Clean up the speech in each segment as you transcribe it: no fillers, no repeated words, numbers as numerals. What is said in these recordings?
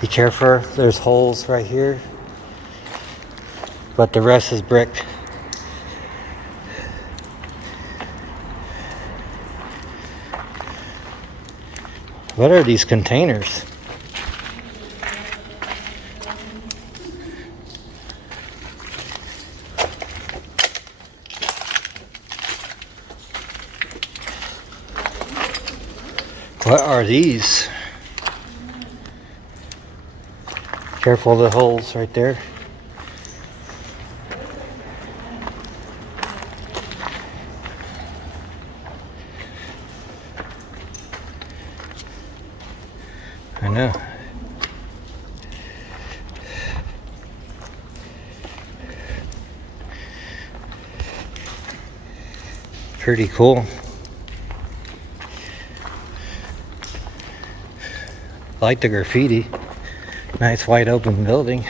Be careful, there's holes right here, but the rest is brick. What are these containers? What are these? Careful of the holes right there. I know. Pretty cool. Like the graffiti. Nice wide open building.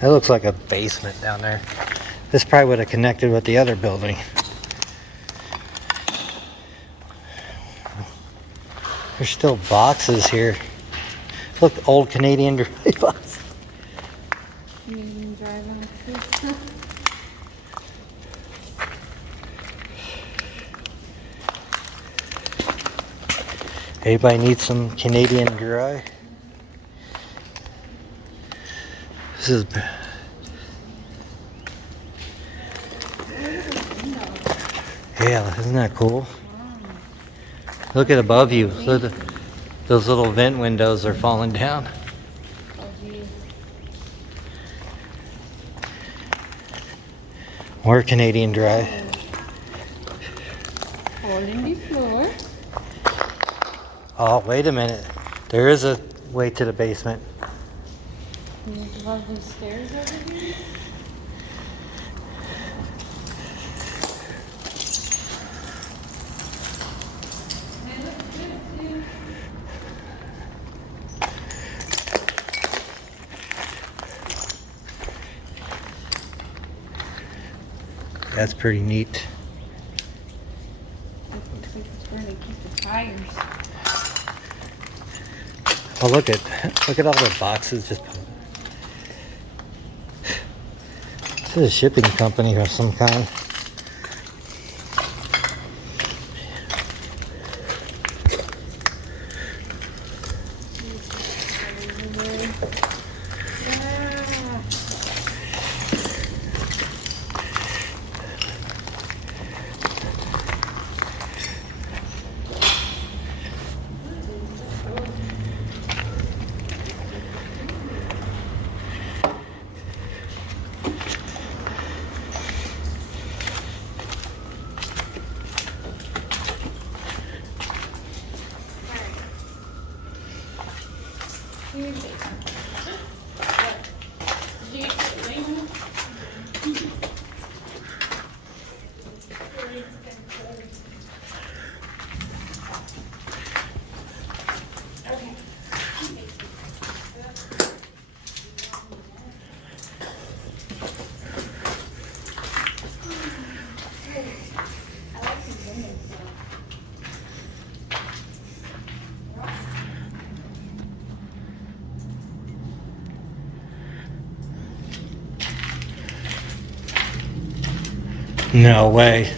That looks like a basement down there. This probably would have connected with the other building. There's still boxes here. Look, old Canadian Dry box. Canadian Dry boxes. Anybody need some Canadian Dry? This is... Yeah, isn't that cool? Look at above you. Look at those little vent windows are falling down. More Canadian Dry. Hole in the floor. Oh, wait a minute. There is a way to the basement. Above the stairs over here. That's pretty neat. Looks like it's where they keep the tires. Oh, look at all the boxes just. This is a shipping company of some kind. No way.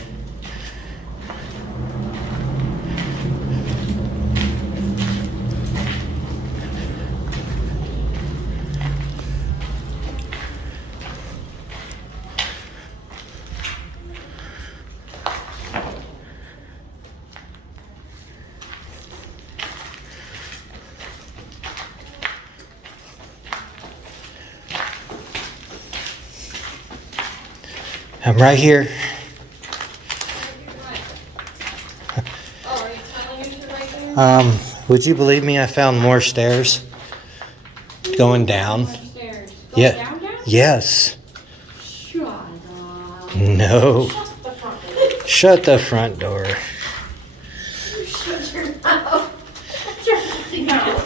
I'm right here. Would you believe me? I found more stairs going down. More stairs. Yeah. Down? Yes. Shut up. No. Shut the front door. Shut the front door. Shut your mouth. Shut your mouth.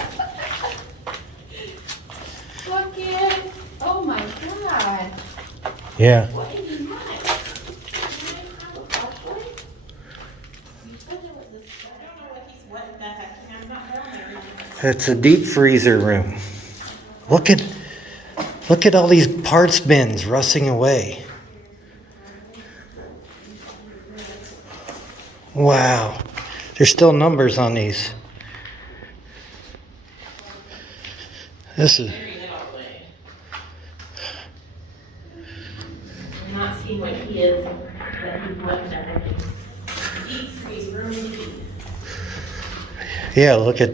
Fucking Oh my god. Yeah. What did you want? Can I have a flashlight? You said there was this, I don't know what he's, what the heck, I'm not down there anymore. It's a deep freezer room. Look at all these parts bins rusting away. Wow. There's still numbers on these. This is I'm not seeing what he is, that he's left there. Deep freeze, room deep. yeah, look at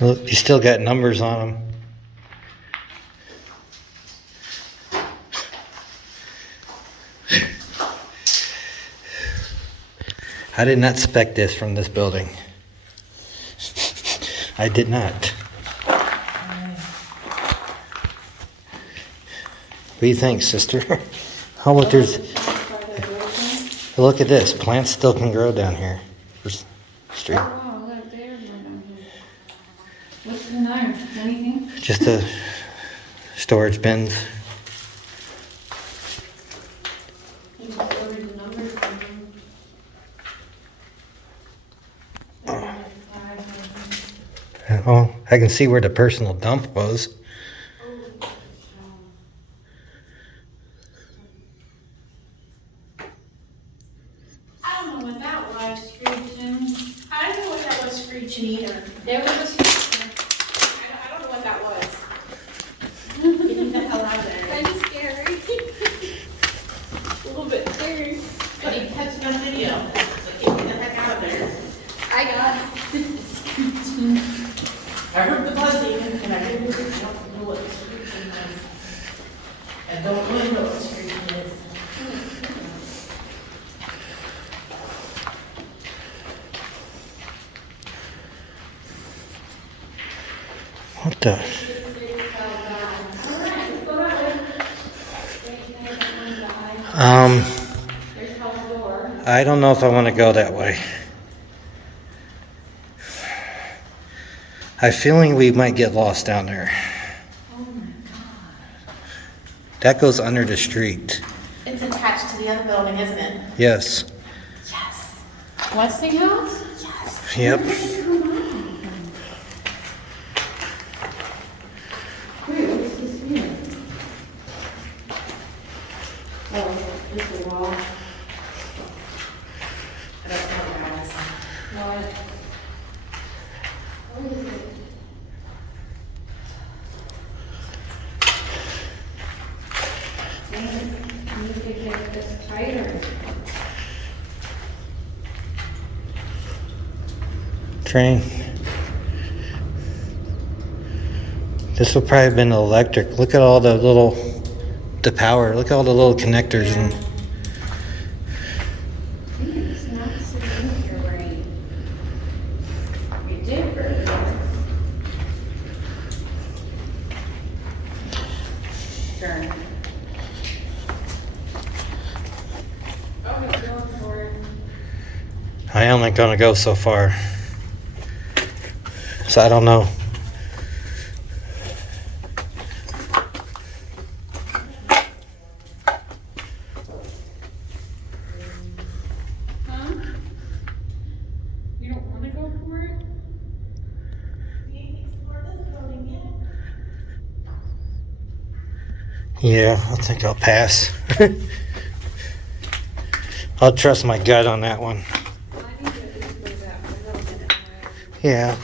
look, you still got numbers on them. I did not expect this from this building. I did not. What do you think, sister? Oh, look, look at this. Plants still can grow down here. Street. Oh, look, there's one down here. What's in there? Anything? Just the storage bins. You just ordered the numbers from them. Oh, I can see where the personal dump was. I don't know what that was screeching. I don't know what that was screeching either. There was a screen. I don't know what that was. Get me the hell out of there. Kind of scary. A little bit scary. But he catch it on video. Like, get me the heck out of there. I got it. I heard the buzzing and I didn't really know what the screeching was. I don't really know what screeching is. What the? There's house door. I don't know if I want to go that way. I have a feeling we might get lost down there. Oh my god. That goes under the street. It's attached to the other building, isn't it? Yes. Yes. Westinghouse? Yes. Yep. Wait, what's this here? Oh, it's a wall. I don't know, guys. What? What is it? I need to get this tighter. Train. This will probably have been electric. Look at all the power. Look at all the little connectors and It's not sitting in here right. It did earlier. Sure. Oh, it's going for it. I only gonna go so far. So I don't know. Huh? You don't want to go for it? We ain't explored this building yet. Yeah, I think I'll pass. I'll trust my gut on that one. I need to at least go that a little bit. Yeah.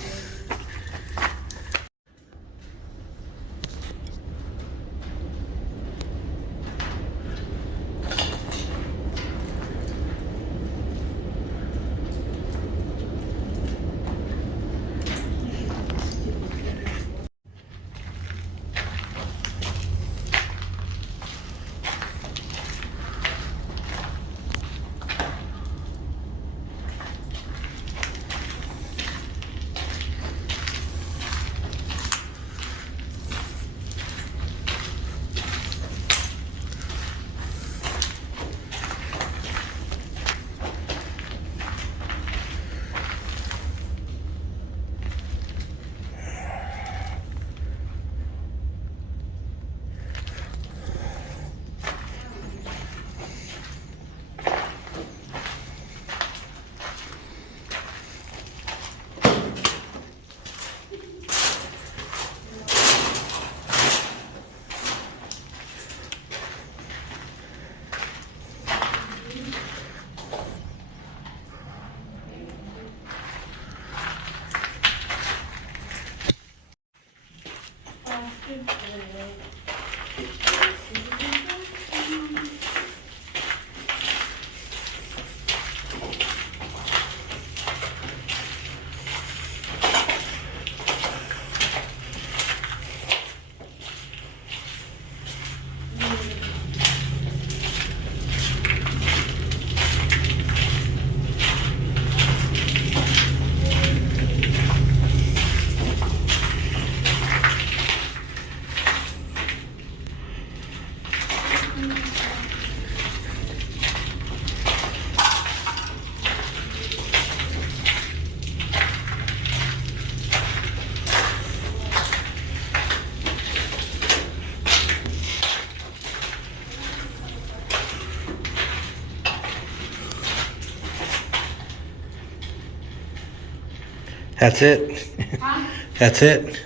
That's it. Huh? That's it.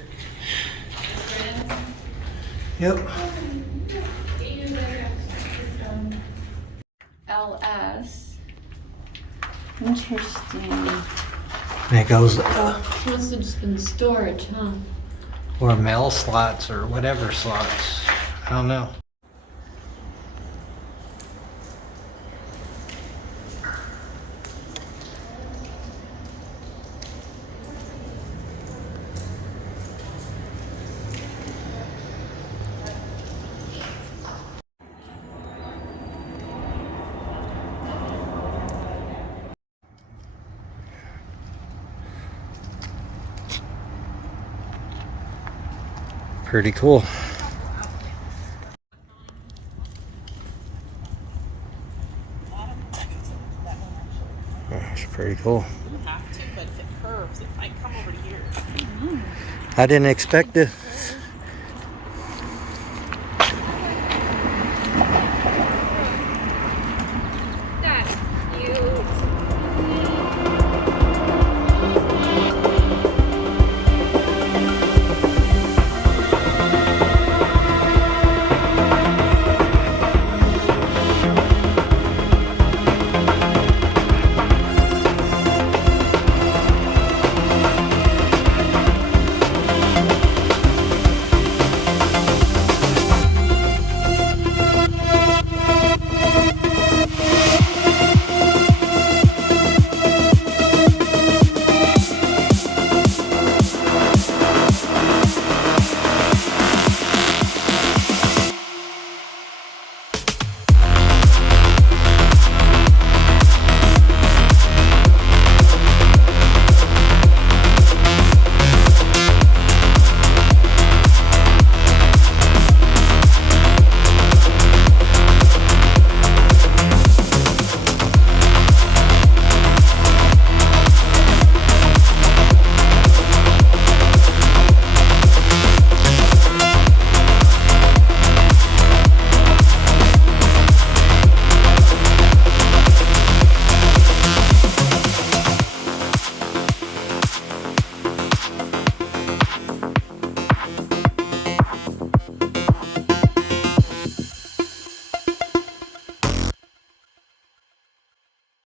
Yep. LS. Interesting. And it goes, Must have just been storage, huh? or mail slots or whatever slots. I don't know. Pretty cool. That's pretty cool. You have to, but if it curves, it might come over here. I didn't expect to